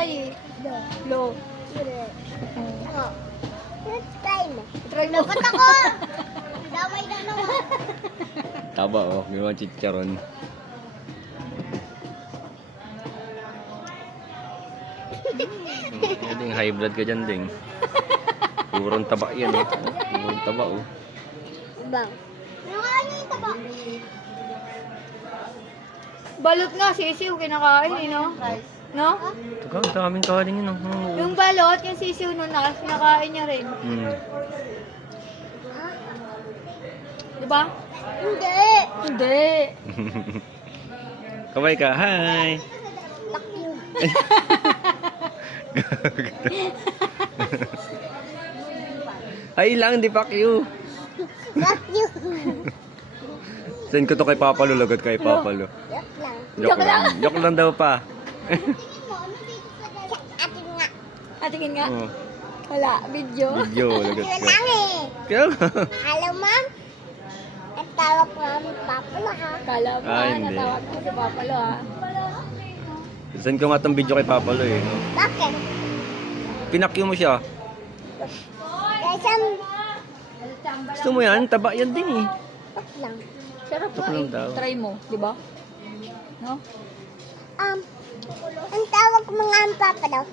try eh. Lo. Try mo. Try mo. Dapat ako! Damay na naman. Taba oh, may mga chicharon. Ding high blood ka dyan, ding. Purong taba yan, oh. Purong taba, oh. Bang. Nakain niyo yung taba. Balot nga, sisiw, kinakain eh, no? No? Ito ka, daming kanin yun, oh. Yung balot, yung sisiw nun, kinakain niya rin. Hmm. Diba? Hindi. Hindi. Kaway ka, hi! Hi lang, di pa you. Fuck you. Send ko to kay Papalo, lagot kay Papalo. Joke lang. Joke lang daw pa. Atin nga. Atingin nga. Oh, Wala, video. video, lagot Yun ka. lang eh. Kaya Hello, ma'am. Natawag ko namin papalo ha. Kala mo, Ah, hindi. natawag mo si Papalo, ha? send ko nga tong video kay Papalo eh. No? Bakit? Pinakyo mo siya. Kasi Gusto mo yan? Taba yan din eh. wag lang. Sarap Joke nga lang eh. daw. Try mo, di ba? No? Ang tawag ko mga ang papa daw.